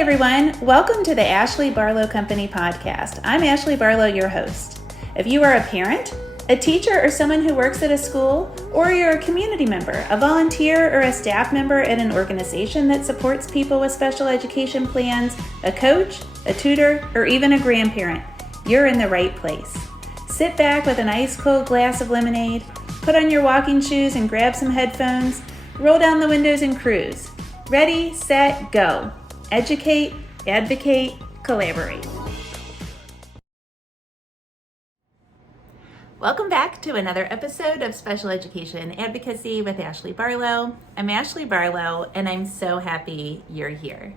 everyone. Welcome to the Ashley Barlow Company podcast. I'm Ashley Barlow, your host. If you are a parent, a teacher, or someone who works at a school, or you're a community member, a volunteer, or a staff member at an organization that supports people with special education plans, a coach, a tutor, or even a grandparent, you're in the right place. Sit back with an ice cold glass of lemonade, put on your walking shoes and grab some headphones, roll down the windows and cruise. Ready, set, go. Educate, advocate, collaborate. Welcome back to another episode of Special Education Advocacy with Ashley Barlow. I'm Ashley Barlow, and I'm so happy you're here.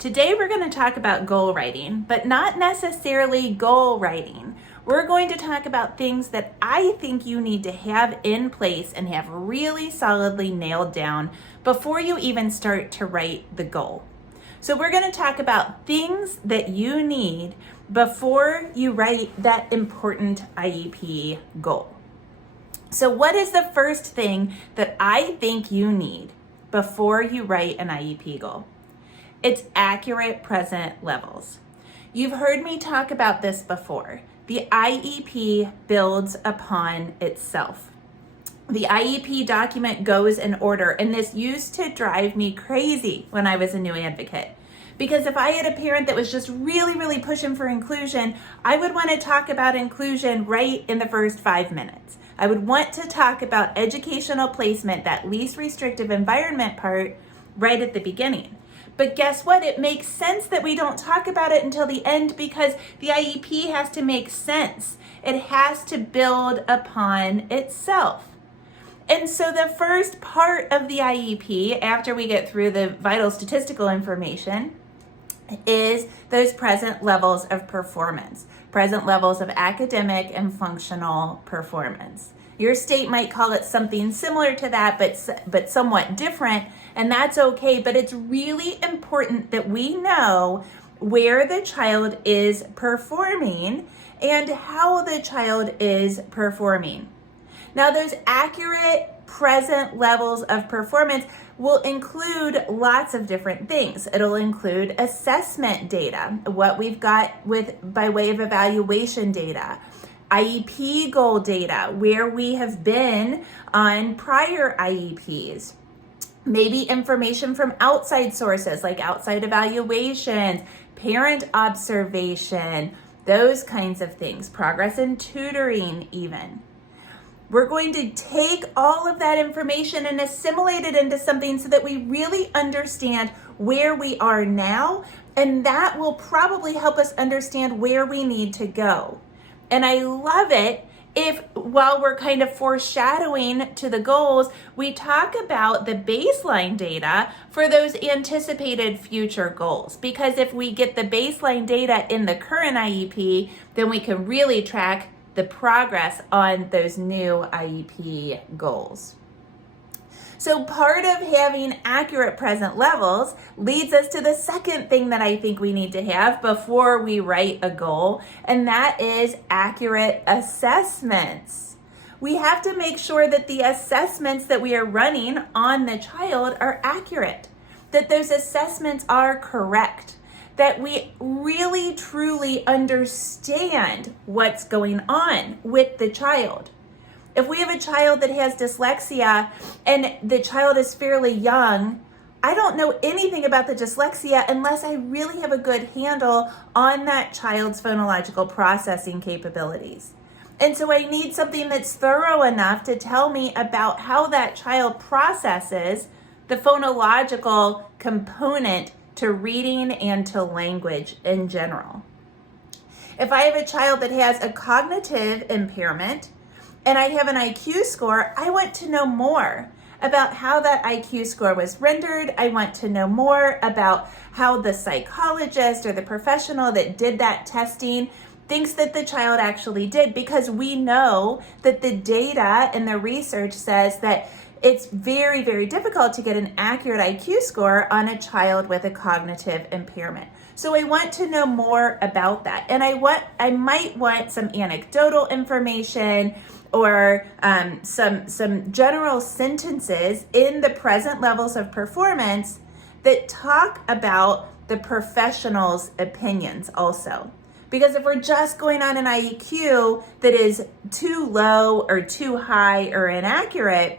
Today we're going to talk about goal writing, but not necessarily goal writing. We're going to talk about things that I think you need to have in place and have really solidly nailed down before you even start to write the goal. So we're going to talk about things that you need before you write that important IEP goal. So what is the first thing that I think you need before you write an IEP goal? It's accurate present levels. You've heard me talk about this before. The IEP builds upon itself. The IEP document goes in order, and this used to drive me crazy when I was a new advocate. Because if I had a parent that was just really pushing for inclusion, I would want to talk about inclusion right in the first 5 minutes. I would want to talk about educational placement, that least restrictive environment part, right at the beginning. But guess what? It makes sense that we don't talk about it until the end because the IEP has to make sense. It has to build upon itself. And so the first part of the IEP, after we get through the vital statistical information, is those present levels of performance, present levels of academic and functional performance. Your state might call it something similar to that, but somewhat different, and that's okay. But it's really important that we know where the child is performing and how the child is performing. Now, those accurate present levels of performance will include lots of different things. It'll include assessment data, what we've got by way of evaluation data, IEP goal data, where we have been on prior IEPs, maybe information from outside sources like outside evaluations, parent observation, those kinds of things, progress in tutoring even. We're going to take all of that information and assimilate it into something so that we really understand where we are now, and that will probably help us understand where we need to go. And I love it if, while we're kind of foreshadowing to the goals, we talk about the baseline data for those anticipated future goals. Because if we get the baseline data in the current IEP, then we can really track the progress on those new IEP goals. So part of having accurate present levels leads us to the second thing that I think we need to have before we write a goal, and that is accurate assessments. We have to make sure that the assessments that we are running on the child are accurate, that those assessments are correct, that we really truly understand what's going on with the child. If we have a child that has dyslexia and the child is fairly young, I don't know anything about the dyslexia unless I really have a good handle on that child's phonological processing capabilities. And so I need something that's thorough enough to tell me about how that child processes the phonological component to reading and to language in general. If I have a child that has a cognitive impairment and I have an IQ score, I want to know more about how that IQ score was rendered. I want to know more about how the psychologist or the professional that did that testing thinks that the child actually did, because we know that the data and the research says that it's very difficult to get an accurate IQ score on a child with a cognitive impairment. So I want to know more about that. And I might want some anecdotal information or some general sentences in the present levels of performance that talk about the professional's opinions also. Because if we're just going on an IEQ that is too low or too high or inaccurate,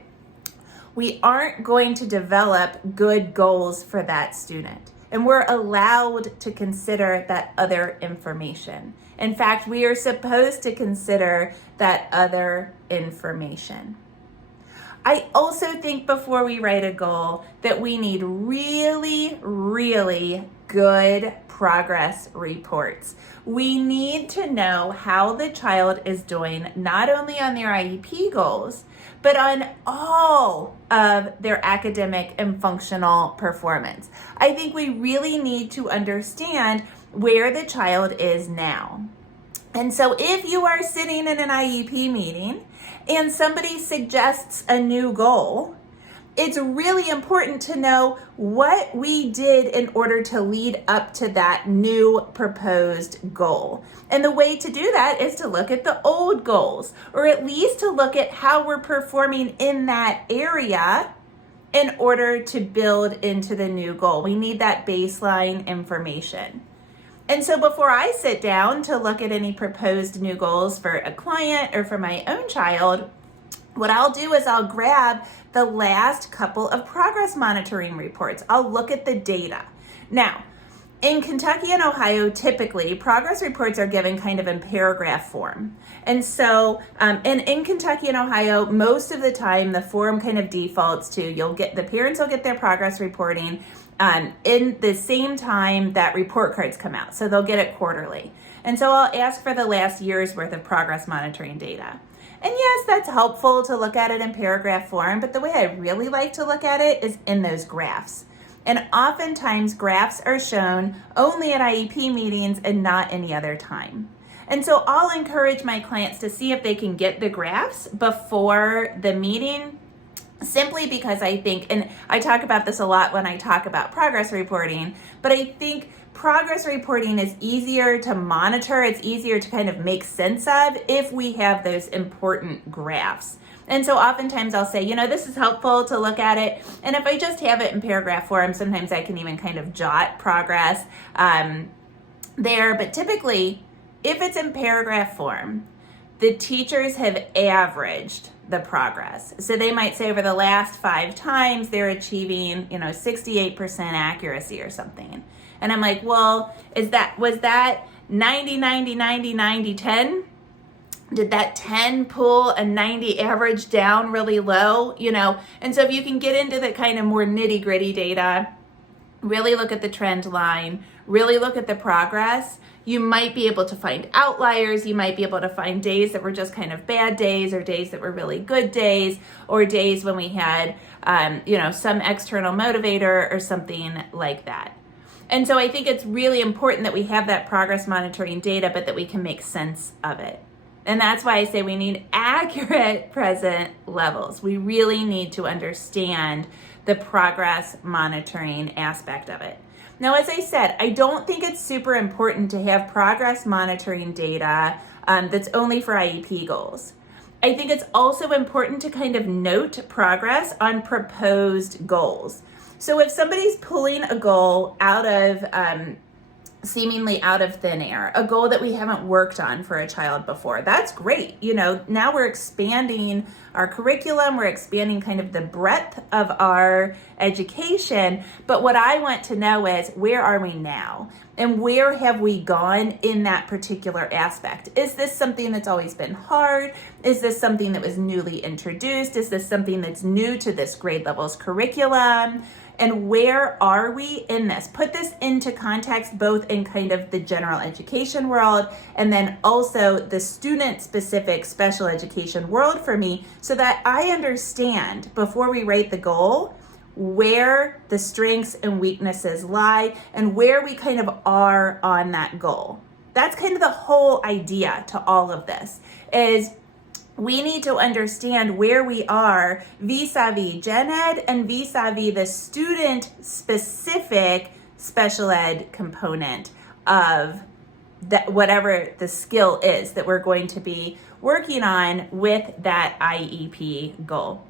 we aren't going to develop good goals for that student. And we're allowed to consider that other information. In fact, we are supposed to consider that other information. I also think before we write a goal that we need really, really good progress reports. We need to know how the child is doing, not only on their IEP goals, but on all of their academic and functional performance. I think we really need to understand where the child is now. And so if you are sitting in an IEP meeting and somebody suggests a new goal, it's really important to know what we did in order to lead up to that new proposed goal. And the way to do that is to look at the old goals, or at least to look at how we're performing in that area in order to build into the new goal. We need that baseline information. And so before I sit down to look at any proposed new goals for a client or for my own child, what I'll do is I'll grab the last couple of progress monitoring reports. I'll look at the data. Now, in Kentucky and Ohio, typically, progress reports are given kind of in paragraph form. And so, and in Kentucky and Ohio, most of the time, the form kind of defaults to, the parents will get their progress reporting in the same time that report cards come out. So they'll get it quarterly. And so I'll ask for the last year's worth of progress monitoring data. And yes, that's helpful to look at it in paragraph form, but the way I really like to look at it is in those graphs. And oftentimes graphs are shown only at IEP meetings and not any other time. And so I'll encourage my clients to see if they can get the graphs before the meeting, simply because I think, and I talk about this a lot when I talk about progress reporting, but I think progress reporting is easier to monitor, it's easier to kind of make sense of if we have those important graphs. And so oftentimes I'll say, this is helpful to look at it. And if I just have it in paragraph form, sometimes I can even kind of jot progress there. But typically, if it's in paragraph form, the teachers have averaged the progress. So they might say over the last 5 times, they're achieving, 68% accuracy or something. And I'm like, well, was that 90, 90, 90, 90, 10? Did that 10 pull a 90 average down really low? And so if you can get into the kind of more nitty gritty data, really look at the trend line, really look at the progress, you might be able to find outliers. You might be able to find days that were just kind of bad days, or days that were really good days, or days when we had, some external motivator or something like that. And so I think it's really important that we have that progress monitoring data, but that we can make sense of it. And that's why I say we need accurate present levels. We really need to understand the progress monitoring aspect of it. Now, as I said, I don't think it's super important to have progress monitoring data that's only for IEP goals. I think it's also important to kind of note progress on proposed goals. So if somebody's pulling a goal out of seemingly out of thin air, a goal that we haven't worked on for a child before, that's great. Now we're expanding our curriculum, we're expanding kind of the breadth of our education. But what I want to know is, where are we now? And where have we gone in that particular aspect? Is this something that's always been hard? Is this something that was newly introduced? Is this something that's new to this grade level's curriculum? And where are we in this? Put this into context, both in kind of the general education world and then also the student-specific special education world for me, so that I understand before we write the goal where the strengths and weaknesses lie and where we kind of are on that goal. That's kind of the whole idea to all of this, is we need to understand where we are vis-a-vis gen ed and vis-a-vis the student-specific special ed component of that, whatever the skill is that we're going to be working on with that IEP goal.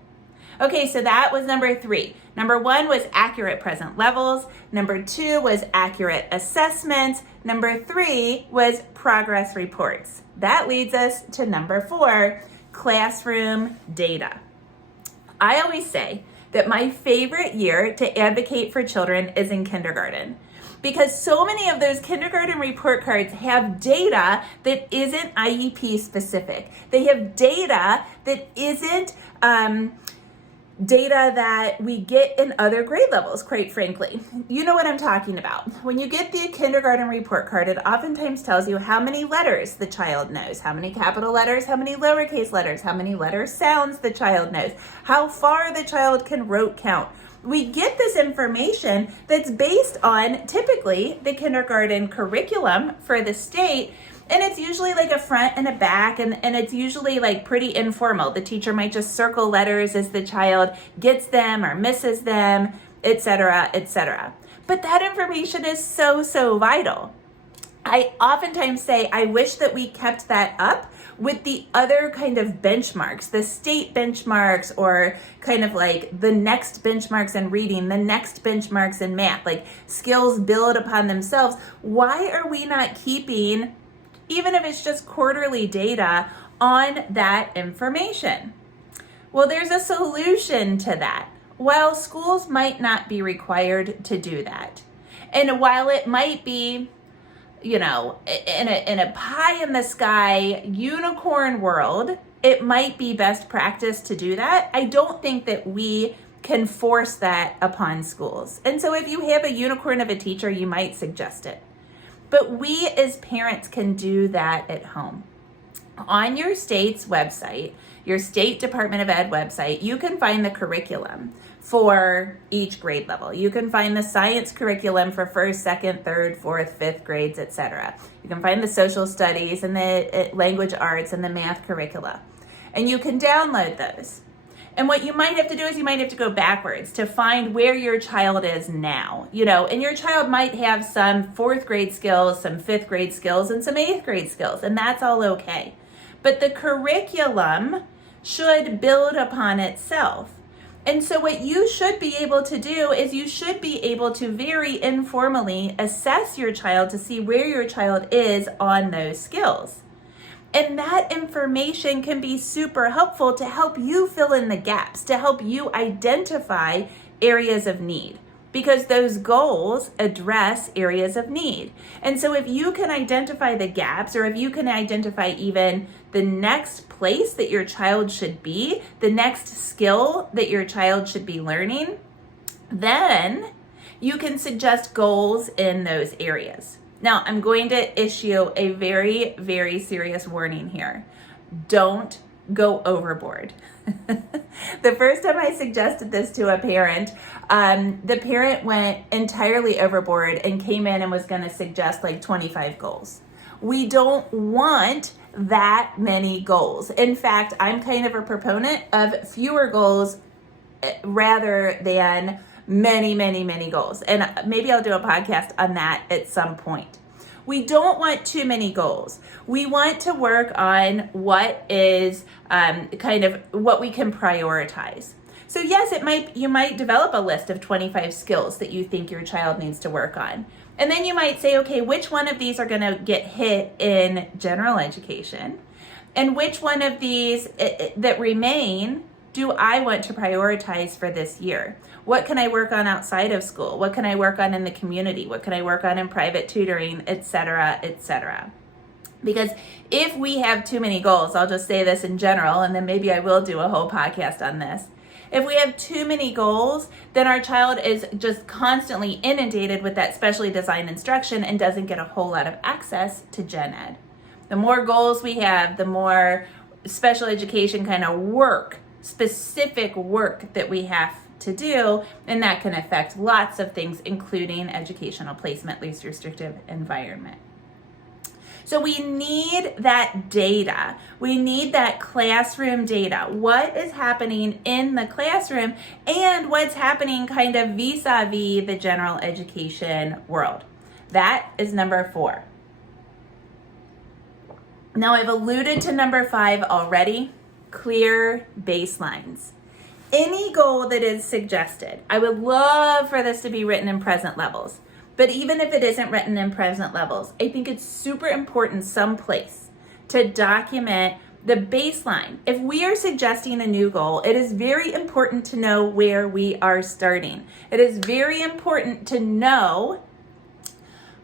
Okay, so that was number 3. Number 1 was accurate present levels. Number 2 was accurate assessments. Number 3 was progress reports. That leads us to number 4, classroom data. I always say that my favorite year to advocate for children is in kindergarten, because so many of those kindergarten report cards have data that isn't IEP specific. They have data that isn't data that we get in other grade levels, quite frankly. You know what I'm talking about. When you get the kindergarten report card, it oftentimes tells you how many letters the child knows, how many capital letters, how many lowercase letters, how many letter sounds the child knows, how far the child can rote count. We get this information that's based on typically the kindergarten curriculum for the state, and it's usually like a front and a back, and it's usually like pretty informal. The teacher might just circle letters as the child gets them or misses them, etc., etc. But that information is so vital. I oftentimes say I wish that we kept that up with the other kind of benchmarks, the state benchmarks, or kind of like the next benchmarks in reading, the next benchmarks in math, like skills build upon themselves. Why are we not keeping, even if it's just quarterly data, on that information? Well, there's a solution to that. While schools might not be required to do that, and while it might be, you know, in a pie in the sky unicorn world, it might be best practice to do that. I don't think that we can force that upon schools. And so if you have a unicorn of a teacher, you might suggest it. But we as parents can do that at home. On your state's website, your state Department of Ed website, you can find the curriculum for each grade level. You can find the science curriculum for 1st, 2nd, 3rd, 4th, 5th grades, etc. You can find the social studies and the language arts and the math curricula. And you can download those. And what you might have to do is you might have to go backwards to find where your child is now, you know, and your child might have some 4th grade skills, some 5th grade skills, and some 8th grade skills, and that's all okay. But the curriculum should build upon itself. And so what you should be able to do is you should be able to very informally assess your child to see where your child is on those skills. And that information can be super helpful to help you fill in the gaps, to help you identify areas of need, because those goals address areas of need. And so if you can identify the gaps, or if you can identify even the next place that your child should be, the next skill that your child should be learning, then you can suggest goals in those areas. Now, I'm going to issue a very, very serious warning here. Don't go overboard. The first time I suggested this to a parent, the parent went entirely overboard and came in and was going to suggest like 25 goals. We don't want that many goals. In fact, I'm kind of a proponent of fewer goals rather than many goals. And maybe I'll do a podcast on that at some point. We don't want too many goals. We want to work on what is kind of what we can prioritize. So yes, you might develop a list of 25 skills that you think your child needs to work on. And then you might say, okay, which one of these are going to get hit in general education? And which one of these that remain do I want to prioritize for this year? What can I work on outside of school? What can I work on in the community? What can I work on in private tutoring, etc., etc.? Because if we have too many goals, I'll just say this in general, and then maybe I will do a whole podcast on this. If we have too many goals, then our child is just constantly inundated with that specially designed instruction and doesn't get a whole lot of access to gen ed. The more goals we have, the more special education kind of work, specific work that we have to do, and that can affect lots of things, including educational placement, least restrictive environment. So we need that data. We need that classroom data. What is happening in the classroom and what's happening kind of vis-a-vis the general education world. That is number 4. Now I've alluded to number 5 already, clear baselines. any goal that is suggested, I would love for this to be written in present levels. But even if it isn't written in present levels, I think it's super important someplace to document the baseline. If we are suggesting a new goal, it is very important to know where we are starting. It is very important to know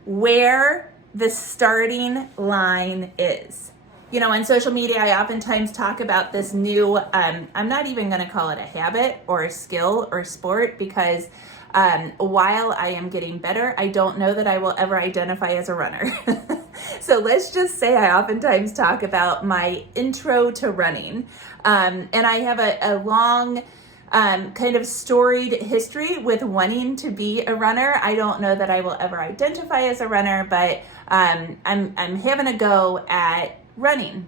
where the starting line is. You know, on social media, I oftentimes talk about this new, I'm not even going to call it a habit or a skill or sport, because while I am getting better, I don't know that I will ever identify as a runner. So let's just say I oftentimes talk about my intro to running. And I have a long kind of storied history with wanting to be a runner. I don't know that I will ever identify as a runner, but I'm having a go at running.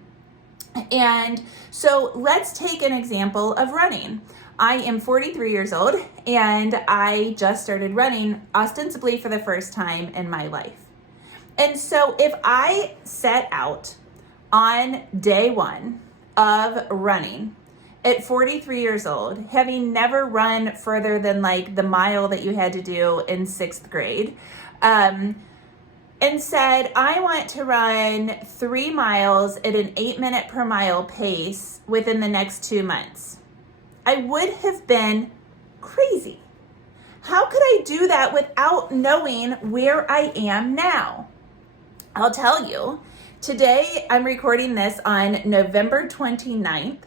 And so let's take an example of running. I am 43 years old and I just started running ostensibly for the first time in my life. And so if I set out on day one of running at 43 years old, having never run further than like the mile that you had to do in 6th grade, and said, I want to run 3 miles at an 8-minute per mile pace within the next 2 months, I would have been crazy. How could I do that without knowing where I am now? I'll tell you, today I'm recording this on November 29th,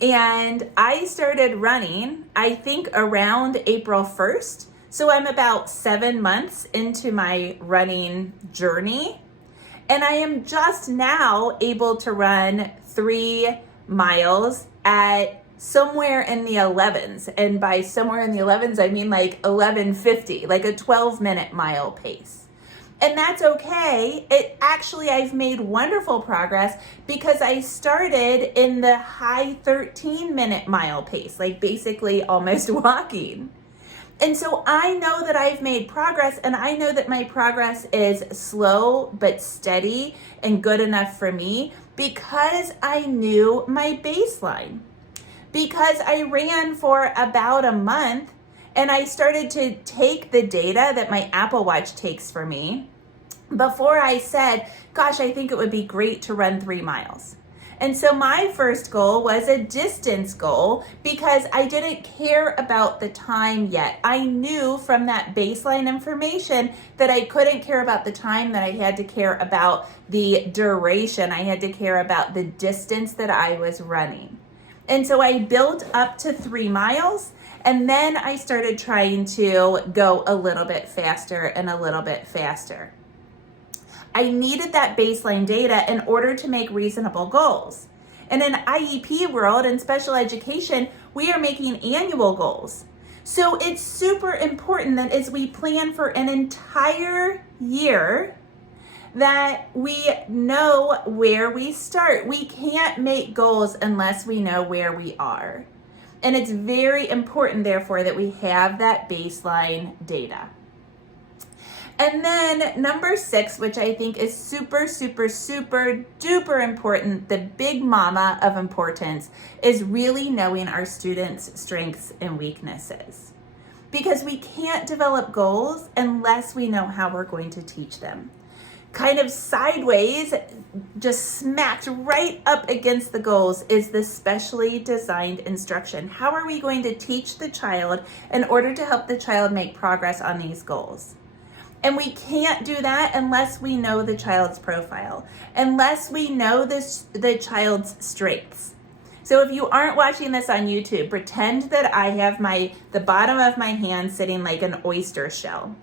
and I started running, I think around April 1st. So I'm about 7 months into my running journey, and I am just now able to run 3 miles at somewhere in the 11s. And by somewhere in the 11s, I mean like 11:50, like a 12-minute mile pace. And that's okay. I've made wonderful progress because I started in the high 13-minute mile pace, like basically almost walking. And so I know that I've made progress, and I know that my progress is slow but steady and good enough for me because I knew my baseline. Because I ran for about a month and I started to take the data that my Apple Watch takes for me before I said, gosh, I think it would be great to run 3 miles. And so my first goal was a distance goal because I didn't care about the time yet. I knew from that baseline information that I couldn't care about the time, that I had to care about the duration. I had to care about the distance that I was running. And so I built up to 3 miles, and then I started trying to go a little bit faster and a little bit faster. I needed that baseline data in order to make reasonable goals. And in IEP world and special education, we are making annual goals. So it's super important that as we plan for an entire year, that we know where we start. We can't make goals unless we know where we are. And it's very important, therefore, that we have that baseline data. And then number 6, which I think is super, super, super duper important, the big mama of importance, is really knowing our students' strengths and weaknesses. Because we can't develop goals unless we know how we're going to teach them. Kind of sideways, just smacked right up against the goals, is the specially designed instruction. How are we going to teach the child in order to help the child make progress on these goals? And we can't do that unless we know the child's profile, unless we know the child's strengths. So if you aren't watching this on YouTube, pretend that I have the bottom of my hand sitting like an oyster shell.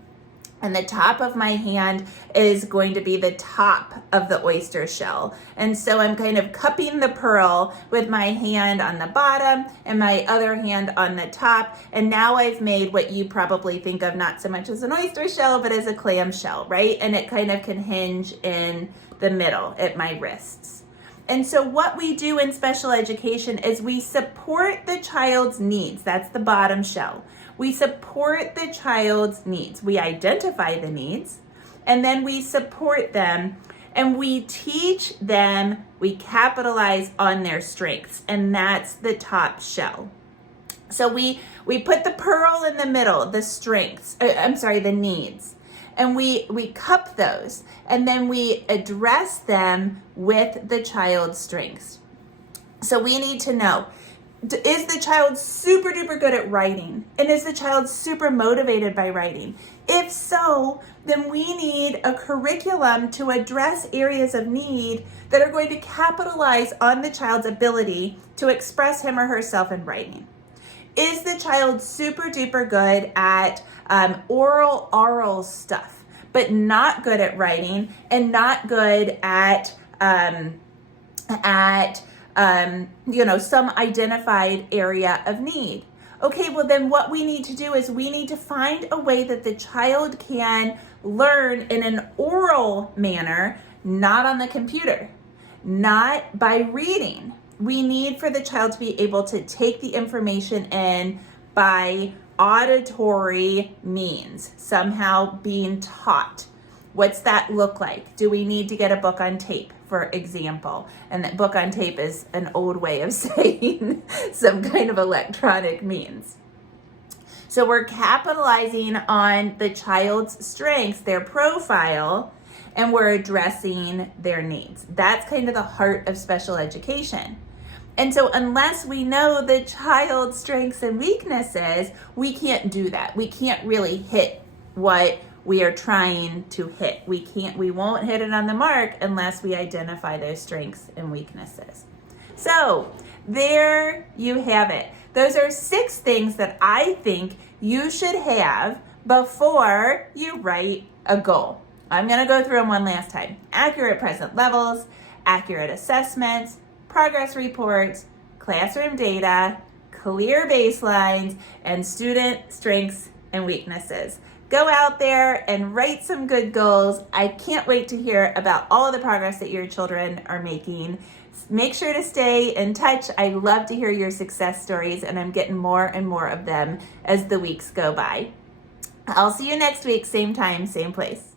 And the top of my hand is going to be the top of the oyster shell. And so I'm kind of cupping the pearl with my hand on the bottom and my other hand on the top. And now I've made what you probably think of not so much as an oyster shell, but as a clam shell, right? And it kind of can hinge in the middle at my wrists. And so what we do in special education is we support the child's needs. That's the bottom shell. We support the child's needs. We identify the needs, and then we support them, and we teach them, we capitalize on their strengths, and that's the top shell. So we put the pearl in the middle, the strengths, the needs. And we cup those, and then we address them with the child's strengths. So we need to know, is the child super duper good at writing? And is the child super motivated by writing? If so, then we need a curriculum to address areas of need that are going to capitalize on the child's ability to express him or herself in writing. Is the child super duper good at oral stuff, but not good at writing and not good at some identified area of need? Okay, well then what we need to do is we need to find a way that the child can learn in an oral manner, not on the computer, not by reading. We need for the child to be able to take the information in by auditory means, somehow being taught. What's that look like? Do we need to get a book on tape, for example? And that book on tape is an old way of saying some kind of electronic means. So we're capitalizing on the child's strengths, their profile, and we're addressing their needs. That's kind of the heart of special education. And so unless we know the child's strengths and weaknesses, we can't do that. We can't really hit what we are trying to hit. We won't hit it on the mark unless we identify those strengths and weaknesses. So there you have it. Those are 6 things that I think you should have before you write a goal. I'm going to go through them one last time. Accurate present levels, accurate assessments, progress reports, classroom data, clear baselines, and student strengths and weaknesses. Go out there and write some good goals. I can't wait to hear about all of the progress that your children are making. Make sure to stay in touch. I love to hear your success stories, and I'm getting more and more of them as the weeks go by. I'll see you next week, same time, same place.